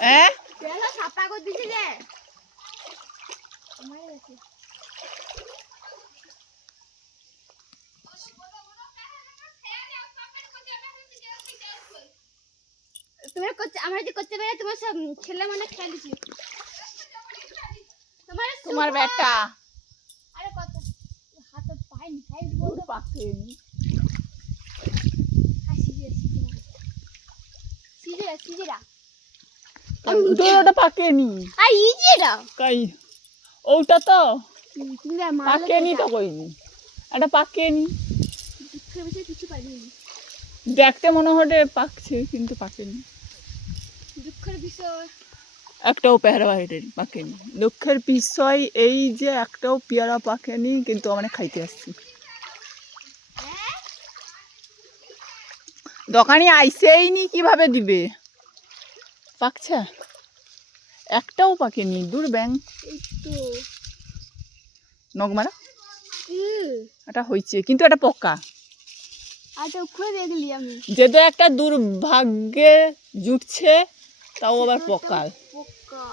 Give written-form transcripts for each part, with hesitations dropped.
হ্যাঁ ছাপা করে দিছি যে তোমার করতে আমরা যে করতে পারে তোমার সব ছেলে মনে খেলেছি তোমার বেটা আরে কত হাত পাইনি খাই ওর পাকেনি সিজেরা ওটা পাকেনি আর ইজেরা কাই ওটা তো তুমি পাকেনি তো কইনি এটা পাকেনি দুঃখের বিষয় কিছু পাইনি দেখতে মনে হলে পাকছে কিন্তু পাকেনি দুঃখের বিষয় একটাও পেয়ারা বাইরের পাকেনি দুঃখের বিষয় এই যে একটাও পেয়ারা পাকেনি কিন্তু আমরা খাইতে আসছি দোকানে আইসেই নি কিভাবে দিবে পাকছে একটাও পাকেনি দূর ব্যাং তো নগমারা এটা হয়েছে কিন্তু এটা পকা আচ্ছা উখড়ে দিয়ে দিলি আমি যেটা একটা দুর্ভাগ্যে জুটছে তাও আবার পকাল পোকা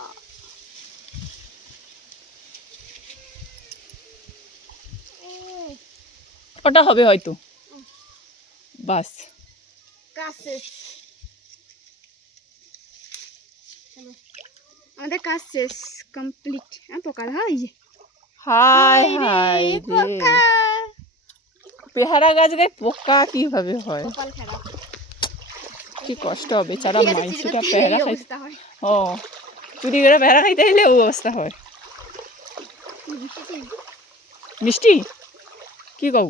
ওটা হবে হয়তো বাস কাছে আমাদের কাজ শেষ কমপ্লিট হ্যাঁ পোকা হয় হাই হাই রে পেয়ারা গাছে পোকা কিভাবে হয় কপাল খারাপ কি কষ্ট হবে বেচারা মাইসিটা পেয়ারা খাই অবস্থা হয় ও চুরি করে পেয়ারা খাইতে হলে ও অবস্থা হয় মিষ্টি কি কব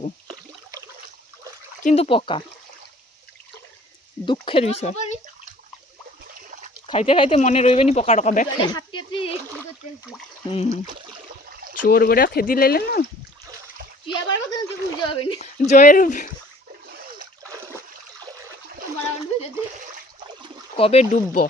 কিন্তু পোকা দুঃখের বিষয় খাইতে খাইতে মনে রইবে নি পোকা টকা ব্যাগ খাই চোর বড়া খেদি লাইলে না জয়ের কবে ডুববো